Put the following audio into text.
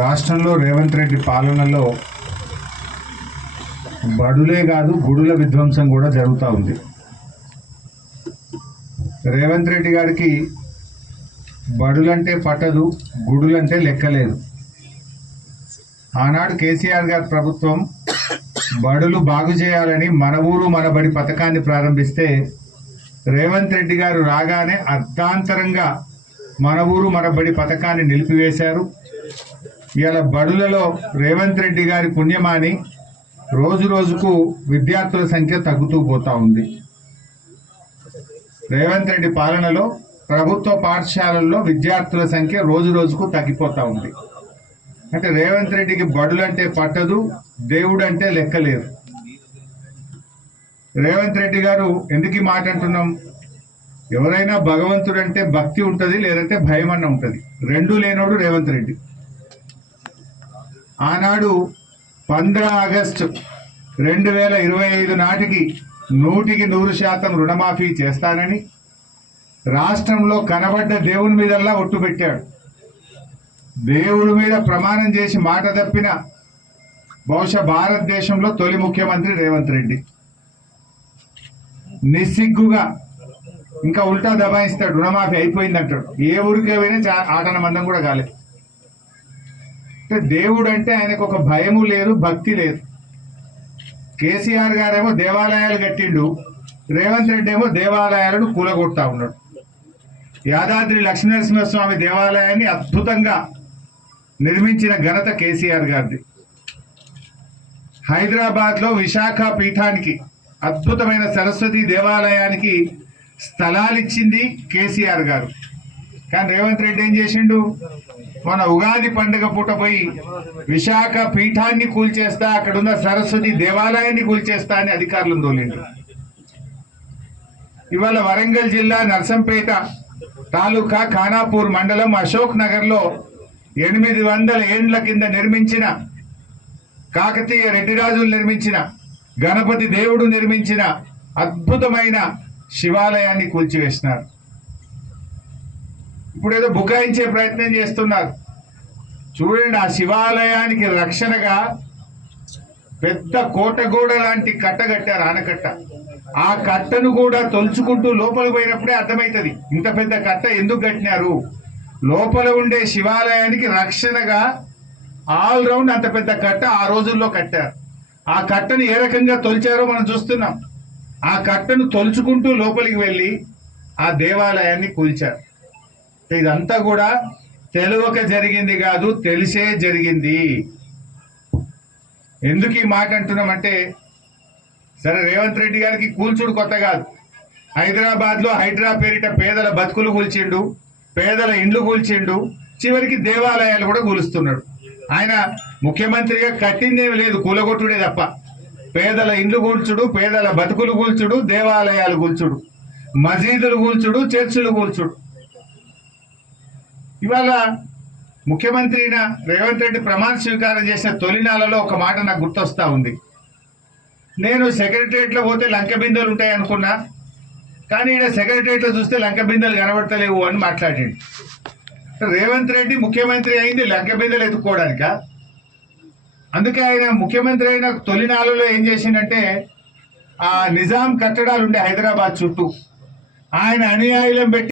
రాష్ట్రంలో రేవంత్ రెడ్డి పాలనలో బడులే కాదు గుడుల విధ్వంసం కూడా జరుగుతూ ఉంది. రేవంత్ రెడ్డి గారికి బడులంటే పట్టదు, గుడులంటే లెక్కలేదు. ఆనాడు కేసీఆర్ గారి ప్రభుత్వం బడులు బాగు చేయాలని మన ఊరు మన బడి పథకాన్ని ప్రారంభిస్తే రేవంత్ రెడ్డి గారు రాగానే అర్థాంతరంగా మన ఊరు మన బడి పథకాన్ని నిలిపివేశారు. ఇవాళ బడులలో రేవంత్ రెడ్డి గారి పుణ్యమాని రోజు రోజుకు విద్యార్థుల సంఖ్య తగ్గుతూ పోతా ఉంది. రేవంత్ రెడ్డి పాలనలో ప్రభుత్వ పాఠశాలల్లో విద్యార్థుల సంఖ్య రోజు రోజుకు తగ్గిపోతా ఉంది. అంటే రేవంత్ రెడ్డికి బడులంటే పట్టదు, దేవుడు అంటే లెక్కలేదు. రేవంత్ రెడ్డి గారు ఎందుకు ఈ మాట అంటున్నాం? ఎవరైనా భగవంతుడు అంటే భక్తి ఉంటుంది, లేదంటే భయం అన్న ఉంటుంది. రెండూ లేనోడు రేవంత్ రెడ్డి. ఆనాడు 15 ఆగస్టు 2025 నాటికి 100% రుణమాఫీ చేస్తానని రాష్ట్రంలో కనబడ్డ దేవుని మీదల్లా ఒట్టు పెట్టాడు. దేవుడి మీద ప్రమాణం చేసి మాట తప్పిన బహుశా భారతదేశంలో తొలి ముఖ్యమంత్రి రేవంత్ రెడ్డి. నిస్సిగ్గుగా ఇంకా ఉల్టా దబాయిస్తాడు, రుణమాఫీ అయిపోయింది అంటాడు. ఏ ఊరికే పోయినా ఆటన మందం కూడా కాలేదు. అంటే దేవుడు అంటే ఆయనకు ఒక భయము లేదు, భక్తి లేదు. కేసీఆర్ గారేమో దేవాలయాలు కట్టిండు, రేవంత్ రెడ్డి ఏమో దేవాలయాలను కూలగొడతా ఉన్నాడు. యాదాద్రి లక్ష్మీనరసింహస్వామి దేవాలయాన్ని అద్భుతంగా నిర్మించిన ఘనత కేసీఆర్ గారిది. హైదరాబాద్లో విశాఖ పీఠానికి అద్భుతమైన సరస్వతి దేవాలయానికి స్థలాలు ఇచ్చింది కేసీఆర్ గారు. కానీ రేవంత్ రెడ్డి ఏం చేసిండు? మన ఉగాది పండుగ పూట పోయి విశాఖ పీఠాన్ని కూల్చేస్తా, అక్కడున్న సరస్వతి దేవాలయాన్ని కూల్చేస్తా అని అధికారులను తోలిండు. ఇవాళ వరంగల్ జిల్లా నర్సంపేట తాలూకా ఖానాపూర్ మండలం అశోక్ నగర్లో 800 ఏండ్ల కింద నిర్మించిన కాకతీయ రెడ్డిరాజులు నిర్మించిన గణపతి దేవుడు నిర్మించిన అద్భుతమైన శివాలయాన్ని కూల్చివేసినారు. ఇప్పుడు ఏదో బుకాయించే ప్రయత్నం చేస్తున్నారు. చూడండి, ఆ శివాలయానికి రక్షణగా పెద్ద కోటగోడ లాంటి కట్ట కట్టారు, ఆనకట్ట. ఆ కట్టను కూడా తొలుచుకుంటూ లోపలికి పోయినప్పుడే అర్థమవుతుంది ఇంత పెద్ద కట్ట ఎందుకు కట్టినారు. లోపల ఉండే శివాలయానికి రక్షణగా ఆల్ రౌండ్ అంత పెద్ద కట్ట ఆ రోజుల్లో కట్టారు. ఆ కట్టను ఏ రకంగా తొలిచారో మనం చూస్తున్నాం. ఆ కట్టను తొలుచుకుంటూ లోపలికి వెళ్ళి ఆ దేవాలయాన్ని కూల్చారు. ఇదంతా కూడా తెలియక జరిగింది కాదు, తెలిసే జరిగింది. ఎందుకు ఈ మాట అంటున్నామంటే, సరే రేవంత్ రెడ్డి గారికి కూల్చుడు కొత్త కాదు. హైదరాబాద్లో హైడ్రా పేరిట పేదల బతుకులు కూల్చిండు, పేదల ఇండ్లు కూల్చిండు, చివరికి దేవాలయాలు కూడా కూలుస్తున్నాడు. ఆయన ముఖ్యమంత్రిగా కట్టిందేమి లేదు, కూలగొట్టుడే తప్ప. పేదల ఇండ్లు కూల్చుడు, పేదల బతుకులు కూల్చుడు, దేవాలయాలు కూల్చుడు, మసీదులు కూల్చుడు, చర్చిలు కూల్చుడు. ఇవాళ ముఖ్యమంత్రి రేవంత్ రెడ్డి ప్రమాణ స్వీకారం చేసిన తొలినాలలో ఒక మాట నాకు గుర్తొస్తా ఉంది. నేను సెక్రటరియట్లో పోతే లంక బిందెలు ఉంటాయి అనుకున్నా, కానీ ఈయన సెక్రటరియట్లో చూస్తే లంక బిందెలు కనబడతలేవు అని మాట్లాడింది. రేవంత్ రెడ్డి ముఖ్యమంత్రి అయింది లంక బిందెలు ఎత్తుకోవడానిక? అందుకే ఆయన ముఖ్యమంత్రి అయిన తొలినాలలో ఏం చేసిందంటే, ఆ నిజాం కట్టడాలు ఉండే హైదరాబాద్ చుట్టూ ఆయన అనుయాయులను పెట్టి